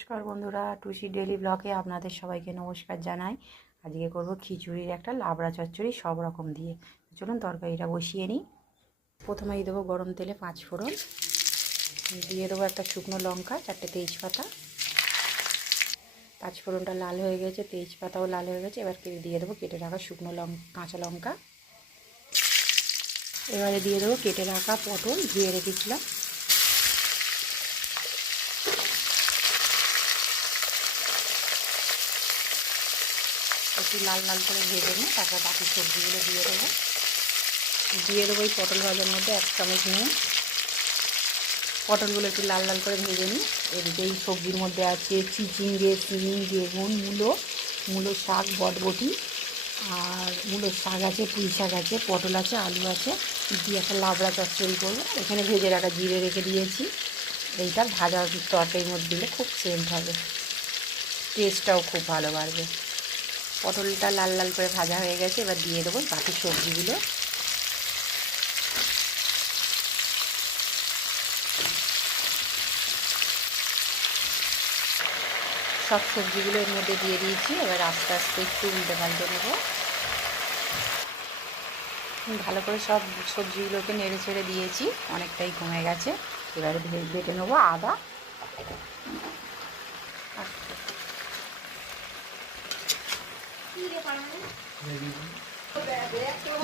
নমস্কার বন্ধুরা, টুসি ডেলি ব্লগে আপনাদের সবাইকে নমস্কার জানাই। আজকে করব খিচুড়ির একটা লাবড়া চচ্চড়ি সব রকম দিয়ে। চলুন তরকারিটা বসিয়ে নিই। প্রথমেই দেবো গরম তেলে পাঁচ ফোড়ন, দিয়ে দেবো একটা শুকনো লঙ্কা, চারটে তেজপাতা। পাঁচ ফোড়নটা লাল হয়ে গেছে, তেজপাতাও লাল হয়ে গেছে। এবার দিয়ে দেবো কেটে রাখা শুকনো লঙ্কা কাঁচা লঙ্কা। এবারে দিয়ে দেবো কেটে রাখা পটল, ধুয়ে রেখেছিলাম। একটু লাল লাল করে ভেজে নিই তারপর বাকি সবজিগুলো দিয়ে দেবো। দিয়ে দেবো এই পটল ভাজার মধ্যে এক চামচ নুন। পটলগুলো একটু লাল লাল করে ভেজে নিই। এদিকে এই সবজির মধ্যে আছে চিচিঙ্গে সিম বেগুন, মূলো মূলো শাক, বটবটি। আর মূলোর শাক আছে, পুঁই শাক আছে, পটল আছে, আলু আছে। দিয়ে একটা লাবড়া চচ্চড়ি করব। এখানে ভেজে রাখা জিরে রেখে দিয়েছি। এইটা ভাজা তরকারির মধ্যে দিলে খুব সেন্ট হবে। টেস্টটাও খুব ভালো বাড়বে। পটলটা লাল লাল করে ভাজা হয়ে গেছে, এবার দিয়ে দেবো বাকি সবজিগুলো। সব সবজিগুলো এর মধ্যে দিয়ে দিয়েছি, এবার আস্তে আস্তে একটু উল্টে পাল্টে নেব। ভালো করে সব সবজিগুলোকে নেড়ে ছেড়ে দিয়েছি, অনেকটাই কমে গেছে। এবারে বেটে নেব আদা।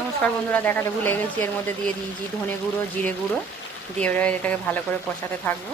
নমস্কার বন্ধুরা, দেখাতে ভুলে গেছি। এর মধ্যে দিয়ে দিয়েছি ধনে গুঁড়ো, জিরে গুঁড়ো। দিয়ে এটাকে ভালো করে কষাতে থাকব।